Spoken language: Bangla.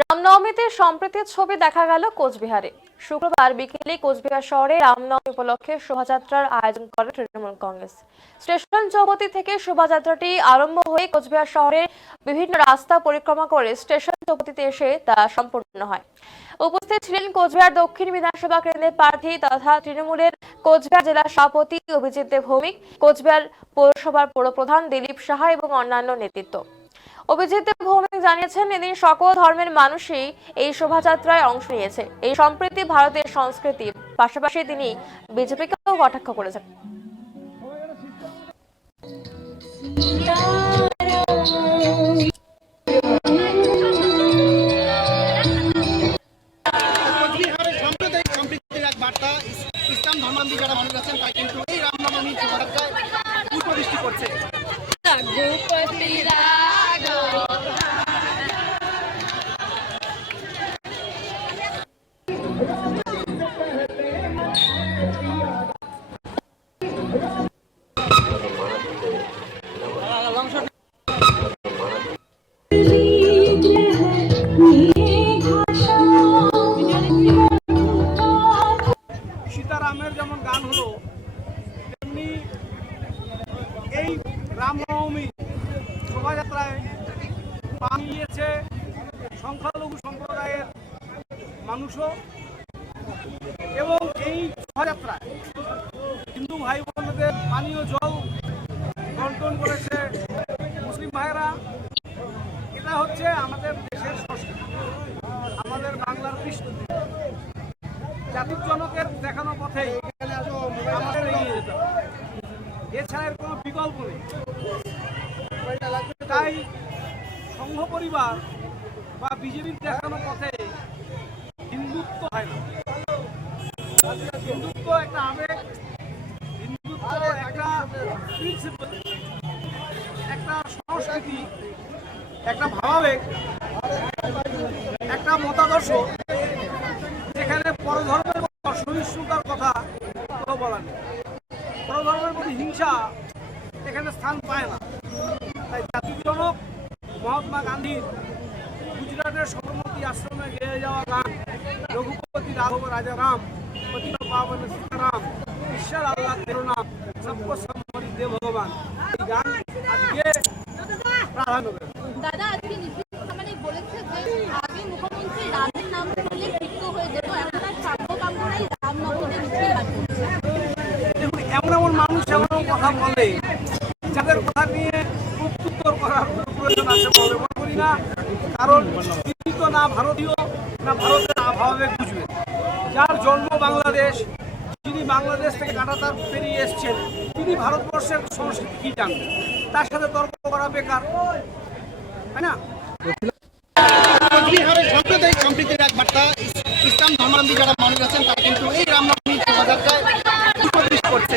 রামনবমীতে সম্প্রীতির ছবি দেখা গেল কোচবিহারে। শুক্রবার বিকেলে কোচবিহার শহরে রামনবমী উপলক্ষে শোভাযাত্রার আয়োজন করে তৃণমূল কংগ্রেস। স্টেশন চৌপতি থেকে শোভাযাত্রাটি আরম্ভ হয়ে কোচবিহার শহরের বিভিন্ন রাস্তা পরিক্রমা করে স্টেশন চৌপতিতে এসে তা সম্পন্ন হয়। উপস্থিত ছিলেন কোচবিহার দক্ষিণ বিধানসভা কেন্দ্রের প্রার্থী তথা তৃণমূলের কোচবিহার জেলা সভাপতি অভিজিৎ দেব ভৌমিক, কোচবিহার পৌরসভার পৌরপ্রধান দিলীপ সাহা এবং অন্যান্য নেতৃত্ব। অভিজিৎ দেব ভৌমিক জানিয়েছেন, এদিন সকল ধর্মের মানুষই এই শোভাযাত্রায় অংশ নিয়েছে। এই সম্প্রীতি ভারতের সংস্কৃতি। পাশাপাশি তিনি বিজেপিকেও কটাক্ষ করেছেন। ইসলাম ধর্মাবলম্বী যারা মানুষ আছেন তারা কিন্তু এই রামনবমী শোভাযাত্রায় পুষ্পবৃষ্টি করছে। সীতারামের যেমন গান হলো, তেমনি এই রামনবমী শোভাযাত্রায় পা মিলিয়েছে সংখ্যালঘু সম্প্রদায়ের মানুষও। এবং এই শোভাযাত্রায় হিন্দু ভাই বোনদের পানীয় জল বন্টন করেছে মুসলিম ভাইয়েরা। এটা হচ্ছে আমাদের দেশের সংস্কৃতি, আমাদের বাংলার কৃষ্ণ জাতির জনকের দেখানো পথে আমাদের এগিয়ে যেতে হবে। এছাড়া এর কোনো বিকল্প নেই। তাই সংঘ পরিবার বা বিজেপির দেখানো পথে হিন্দুত্ব হয় না। হিন্দুত্ব একটা আবেগ, হিন্দুত্ব একটা প্রিন্সিপাল, একটা সংস্কৃতি, একটা ভাবাবেগ, একটা মতাদর্শ, যেখানে পরধর্মের সহিষ্ণুতার কথা কেউ বলা নেই। পরধর্মের প্রতি হিংসা এখানে স্থান পায় না। তাই জাতির জনক মহাত্মা গান্ধীর গুজরাটের সবরমতী আশ্রমে গেয়ে যাওয়া গান রঘুপতি রাঘব রাজা রাম পতিত পাবন সীতারাম ঈশ্বর আল্লাহ তেরো নাম সবকো সম্মতি দে ভগবান, এই গান আজকে প্রাধান্য পেল। দাদা আজকে নীতিশ বলেছে যে আগে মুখ্যমন্ত্রী রামের নাম শুনলে মৃত্যু হয়ে যেত, এখন তার সার্বকামরাই রামনবমীতে মিছিল বার করছে। দেখুন, এমন এমন মানুষ এমন কথা বলে যাদের কথা নিয়ে প্রত্যুত্তর করার প্রয়োজন আছে বলে মনে করি না। কারণ তিনি তো না ভারতীয়, না ভারতের আবহাওয়া বুঝবেন। যার জন্ম বাংলাদেশ, যিনি বাংলাদেশ থেকে কাঁটাতার পেরিয়ে এসছেন, তিনি ভারতবর্ষের সংস্কৃতি কি জানবেন? তার সাথে তর্ক করা বেকার, তাই না? কোচবিহারের সাম্প্রদায়িক সম্প্রীতির এক বার্তা। ইসলাম ধর্মাবলম্বী যারা মানুষ আছেন তারা কিন্তু এই রামনবমী শোভাযাত্রায় পুষ্পবৃষ্টি করছে।